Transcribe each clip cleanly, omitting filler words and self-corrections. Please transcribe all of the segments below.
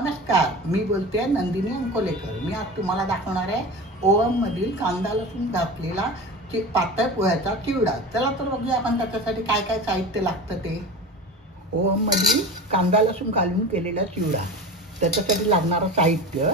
नमस्कार, मी बोलते नंदिनी अंकोलेकर। मी आज तुम्हाला दाखवणार आहे ओव्हन मधील कांदा लसूण घातलेला पातळ पोह्याचा चिवडा। चला तर बघूया आपण त्याच्यासाठी काय काय साहित्य लागतं ते। ओव्हन मधील कांदा लसूण घालून केलेला चिवडा, त्याच्यासाठी लागणारं साहित्य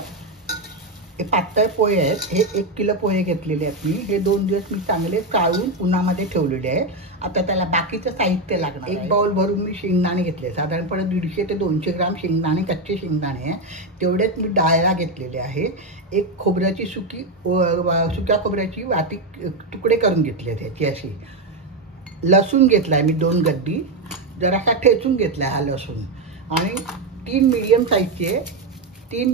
हे पातळ पोहे आहेत। हे 1 किलो पोहे घेतलेले आहेत मी। हे 2 दिवस मी चांगले चाळून उन्हामध्ये ठेवलेले आहे। आता त्याला बाकीचं साहित्य लागणार। 1 बाउल भरून मी शेंगदाणे घेतले, साधारणपणे 150 ते 200 ग्राम शेंगदाणे, कच्चे शेंगदाणे आहे तेवढेच मी डाळ्या घेतलेले आहे। एक खोबऱ्याची सुक्या खोबऱ्याची वाटी तुकडे करून घेतले त्याची अशी। लसूण घेतलाय मी 2 गड्डी, जरासा ठेचून घेतलाय हा लसूण। आणि 3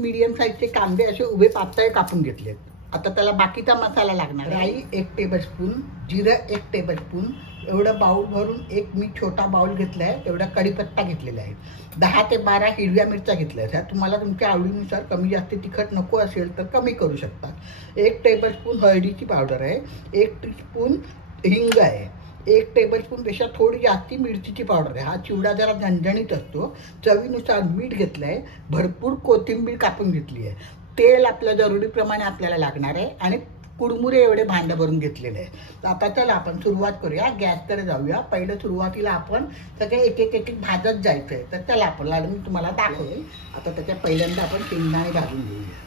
मीडियम साईजचे कांदे असे उभे पातळ कापून घेतलेत। आता त्याला बाकीचा मसाला लागणार। राई 1 टेबलस्पून, जिरं 1 टेबलस्पून, एवढं बाउल भरून एक मी छोटा बाउल घेतलाय, तेवढा कढीपत्ता घेतलेला आहे। 10 ते 12 हिरव्या मिरच्या घेतल्या आहेत। तुम्हाला तुमच्या आवडीनुसार कमी जास्त तिखट नको असेल तर कमी करू शकता। 1 टेबलस्पून हळदीची पावडर आहे, 1 टीस्पून हिंग आहे, 1 टेबलस्पून पेक्षा थोडी जास्ती मिरचीची पावडर आहे। हा चिवडा जरा झणझणीत असतो। चवीनुसार मीठ घेतलंय, भरपूर कोथिंबीर कापून घेतली आहे। तेल आपल्या जरुरीप्रमाणे आपल्याला लागणार आहे आणि कुडमुरे एवढे भांडं भरून घेतलेले आहे। तर आता चला आपण सुरुवात करूया, गॅसकडे जाऊया। पहिलं सुरुवातीला आपण सगळे एक एक भाजत जायचं आहे। तर चला आपण लाडू मी तुम्हाला दाखवेल। आता त्याच्या पहिल्यांदा आपण शेंगदाणे भाजून घेऊया।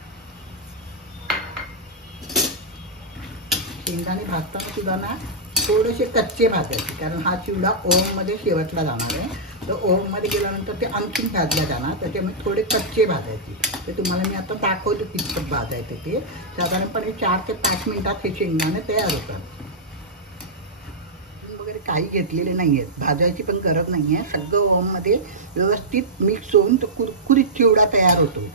शेंगदाणे भाजताना सुद्धा ना थोडेसे कच्चे भाजायचे, कारण हा चिवडा ओव्हनमध्ये शेवटला जाणार आहे। तर ओव्हनमध्ये गेल्यानंतर ते आणखीन भाजल्या जाणार, त्याच्यामुळे थोडे कच्चे भाजायचे। ते तुम्हाला मी आता दाखवतो कितपत भाजायचे ते। साधारणपणे 4 ते 5 मिनिटात हे शेंगदाणे तयार होतात। वगैरे काही घेतलेले नाही आहेत, भाजायची पण गरज नाही आहे। सगळं ओव्हनमध्ये व्यवस्थित मिक्स होऊन तो कुरकुरीत चिवडा तयार होतो।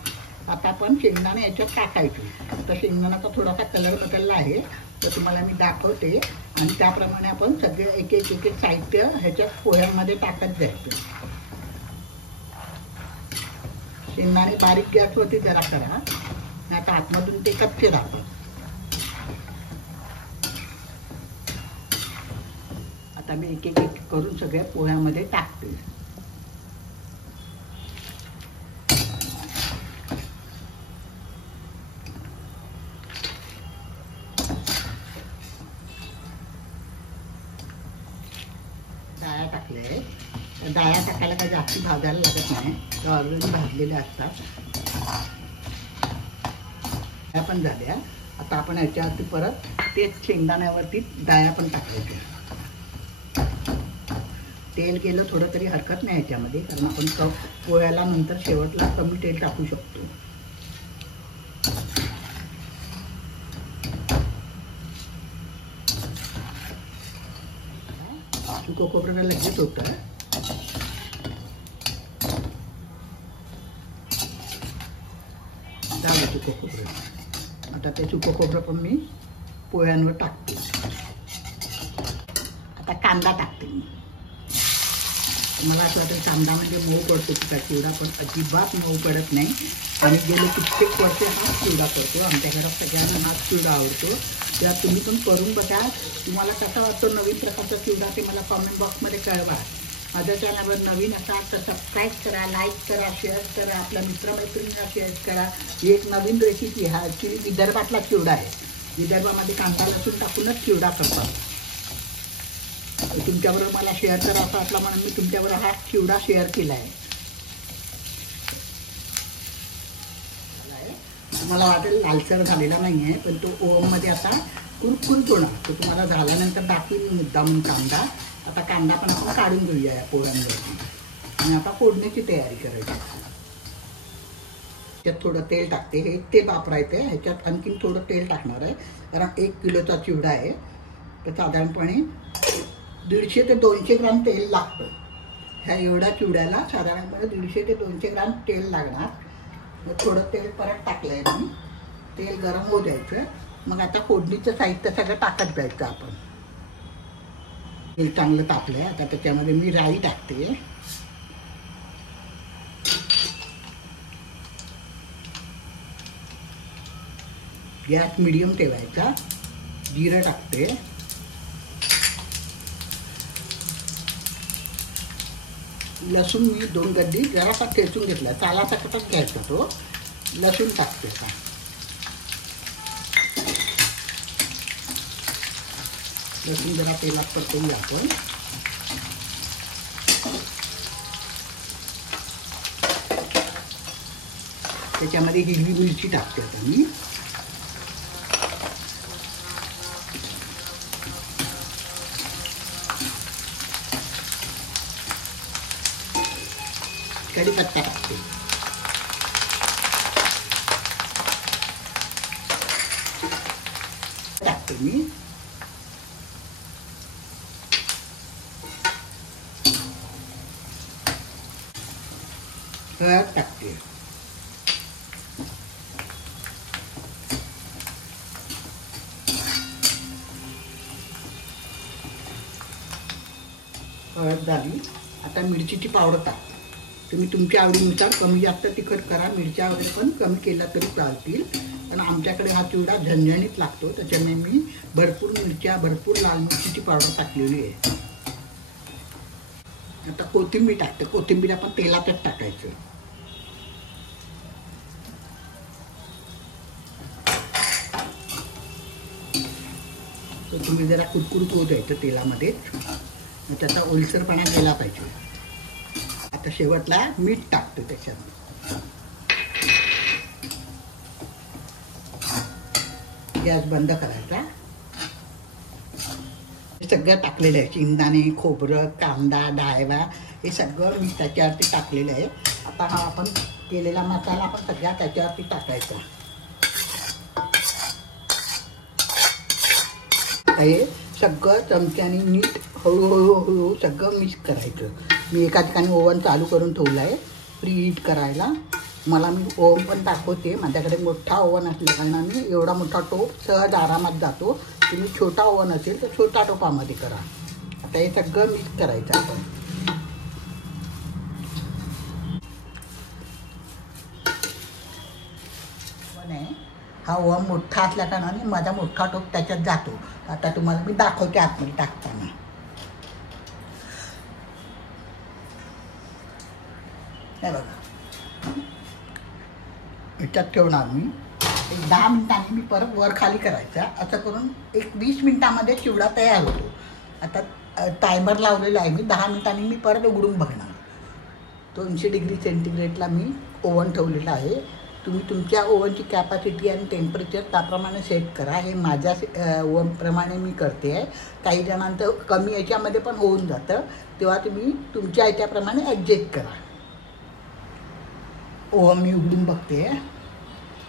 आता आपण शेंगदाणे याच्यात टाकायचे। आता शेंगदाण्याचा थोडासा कलर बदलला आहे, तर तुम्हाला मी दाखवते आणि त्याप्रमाणे आपण सगळे एक एक साहित्य ह्याच्यात पोह्यांमध्ये टाकत जायचं। शेंगदाणे बारीक गॅसवरती जरा करा, आता आतमधून ते कच्चे राहतात। आता मी एक एक करून सगळ्या पोह्यामध्ये टाकते। डाळ्या टाकले, डाळ्या टाकायला काही जास्त भाजायला लागत नाही, ऑलरेडी भाजलेल्या असतात। ह्या पण झाल्या। आता आपण याच्यावरती परत तेच शेंगदाण्यावरती डाळ्या पण टाकायच्या। तेल गेलं थोडं तरी हरकत नाही ह्याच्यामध्ये, कारण आपण पोह्याला नंतर शेवटला कमी तेल टाकू शकतो। सुकं खोबरं लगेच होतं। झालं सुकं खोबरं। आता ते सुकं खोबरं पण मी पोह्यांवर टाकते। आता कांदा टाकते मी। मला असं वाटतं कांदा म्हणजे मऊ पडतो तिचा चिवडा, पण अजिबात मऊ पडत नाही। आणि गेले कित्येक वर्ष हा चिवडा करतो, आमच्या घरात सगळ्यांना हा चिवडा आवडतो। त्या तुम्ही पण करून बघा, तुम्हाला कसा वाटतो नवीन प्रकारचा चिवडा ते मला कॉमेंट बॉक्समध्ये कळवा। माझ्या चॅनलवर नवीन असाल तर सबस्क्राईब करा, लाईक करा, शेअर करा, आपल्या मित्रमैत्रिणींना शेअर करा। ही एक नवीन रेसिपी आहे। ॲक्च्युली विदर्भातला चिवडा आहे। विदर्भामध्ये कांदा लसूण टाकूनच चिवडा करतात। तुमच्याबरोबर मला शेअर करायचा असला म्हणून मी तुमच्याबरोबर हा चिवडा शेअर केला आहे। तुम्हाला वाटेल लालसर झालेला नाही आहे, पण तो ओव्हनमध्ये आता कुरकुरीत होणार। तो तुम्हाला झाल्यानंतर दाखवीन मुद्दाम कांदा। आता कांदा पण आपण काढून घेऊया या पोह्यांवरती आणि आता फोडण्याची तयारी करायची। त्यात थोडं तेल टाकते, हे ते वापरायचं आहे। ह्याच्यात आणखीन थोडं तेल टाकणार आहे, कारण 1 किलोचा चिवडा आहे। तर साधारणपणे 150 ते 200 ग्राम तेल लागतं। ह्या एवढ्या चिवड्याला साधारणपणे 150 ते 200 ग्राम तेल लागणार। मग थोडं तेल परत टाकलं आहे मी, तेल गरम होऊ द्यायचं। मग आता फोडणीचं साहित्य सगळं टाकत जायचं आपण। तेल चांगलं तापलं आहे, आता त्याच्यामध्ये मी राई टाकते। गॅस मीडियम ठेवायचा। जिरं टाकते, लसूण मी 2 गड्डी जरासा ठेचून घेतला, सालाचा कटच घ्यायचा तो. लसूण टाकते का. लसूण जरा तेलात परतून आपण. त्याच्यामध्ये हिरवी मिरची टाकते आता मी. कढीपत्ता टाकते. टाकते मी. हळद टाकते. हळद झाली. आता मिरचीची पावडर टाक. तुम्ही तुमच्या आवडीनुसार कमी जास्त तिखट करा. मिरच्या वगैरे पण कमी केला तरी चालतील, पण आमच्याकडे हा चिवडा झणझणीत लागतो, त्याच्यामुळे मी भरपूर मिरच्या, भरपूर लाल मिरचीची पावडर टाकलेली आहे. आता कोथिंबीर टाकते. कोथिंबीर आपण तेलातच टाकायचं. कोथिंबीर जरा कुरकुरीत होऊ द्यायचं तेलामध्येच, त्याचा ओलसरपणा गेला पाहिजे. आता शेवटला मीठ टाकतो त्याच्यात. गॅस बंद करायचा. हे सगळं टाकलेलं आहे. शेंगदाणे, खोबरं, कांदा, डाळवा हे सगळं मी त्याच्यावरती टाकलेलं आहे. आता हा आपण केलेला मसाला आपण सगळा त्याच्यावरती टाकायचा. हे सगळं चमच्याने नीट हळूहळू सगळं मिक्स करायचं. मी एका ठिकाणी ओव्हन चालू करून ठेवला आहे प्री हीट करायला. मला मी ओव्हन पण दाखवते. माझ्याकडे मोठा ओव्हन असल्या कारणाने एवढा मोठा टोप सहज आरामात जातो. तुम्ही छोटा ओव्हन असेल तर छोटा टोपामध्ये करा. आता हे सगळं मिक्स करायचं आपण. हा ओव्हन मोठा असल्या कारणाने माझा मोठा टोप त्याच्यात जातो. आता तुम्हाला मी दाखवते आतमध्ये टाकताना. हे बघा, ह्याच्यात ठेवणार मी. एक 10 मिनिटांनी मी परत वर खाली करायचा. असं करून एक 20 मिनिटामध्ये चिवडा तयार होतो. आता टायमर लावलेला आहे मी. 10 मिनिटांनी मी परत उघडून बघणार. 200 डिग्री सेंटीग्रेडला मी ओव्हन ठेवलेला आहे. तुम्ही तुमच्या ओव्हनची कॅपॅसिटी आणि टेम्परेचर त्याप्रमाणे सेट करा. हे माझ्या ओव्हनप्रमाणे मी करते आहे. काही जणांचं कमी याच्यामध्ये पण होऊन जातं, तेव्हा तुम्ही तुमच्या याच्याप्रमाणे ॲडजस्ट करा. ओव्हन मी उघडून बघते.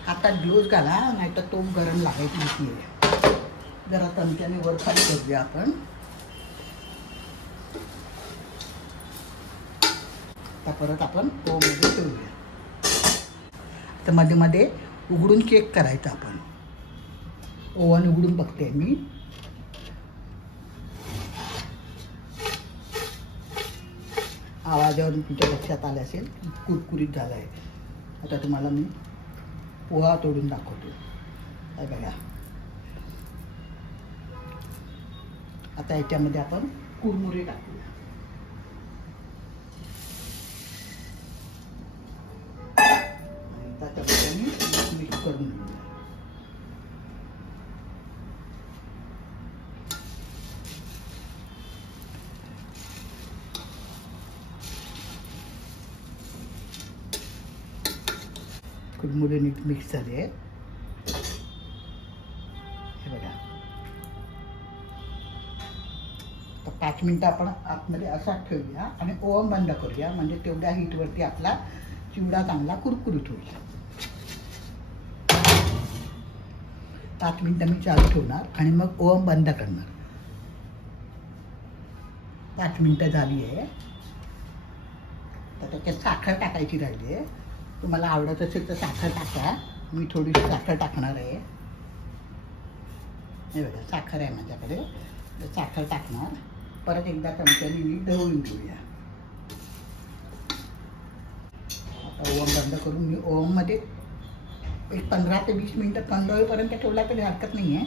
हातात ग्लोव्ज घाला, नाहीतर तो गरम लागायची भीती आहे. जरा चमच्याने वर खाली करूया आपण. आता परत आपण ओव्हनमध्ये ठेवूया. तर मध्ये मध्ये उघडून चेक करायचं आपण. ओव्हन उघडून बघते मी. आवाजावरून तुमच्या लक्षात आलं असेल कुरकुरीत झाला आहे. आता तुम्हाला मी पोहा तोडून दाखवतो. हे बघा. आता याच्यामध्ये आपण कुरमुरे टाकूया. मिक्स करून घेऊया. कुरमुरे नीट मिक्स झाले. हे बघा. तर 5 मिनिटं आपण आतमध्ये असाच ठेवूया आणि ओव्हन बंद करूया. म्हणजे तेवढ्या हीटवरती आपला चिवडा चांगला कुरकुरीत होईल. 5 मिनिटं मी चालू ठेवणार आणि मग ओव्हन बंद करणार. 5 मिनिटं झाली आहे. तर त्याच्यात साखर टाकायची राहिली आहे. तुम्हाला आवडत असेल तर साखर टाका. मी थोडीशी साखर टाकणार आहे. हे बघा, साखर आहे माझ्याकडे. तर साखर टाकणार. परत एकदा चमच्याने मी ढवळून घेऊया. आता ओव्हन बंद करून मी ओव्हनमध्ये एक 15 ते 20 मिनिटं थंड होईपर्यंत ठेवला तरी हरकत नाही आहे.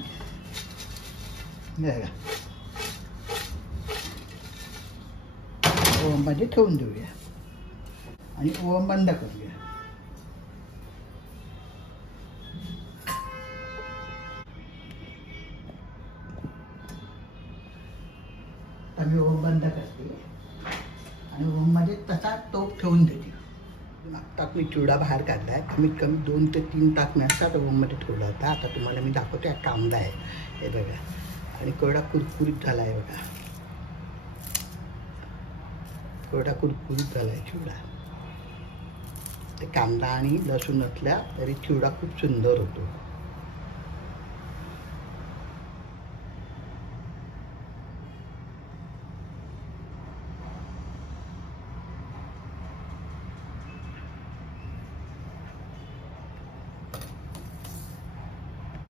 ओव्हनमध्ये ठेवून देऊया आणि ओव्हन बंद करूया. आता मी ओव्हन बंद करते आणि ओव्हनमध्ये तसा टोप ठेवून देते. आत्ता मी चिवडा बाहेर काढलाय. कमीत कमी 2 ते 3 तास मी असाच ओव्हनमध्ये ठेवला होता. आता तुम्हाला मी दाखवते. हा कांदा आहे हे बघा आणि केवढा कुरकुरीत झाला आहे बघा. केवढा कुरकुरीत झाला आहे चिवडा. ते कांदा आणि लसूण असल्या तरी चिवडा खूप सुंदर होतो.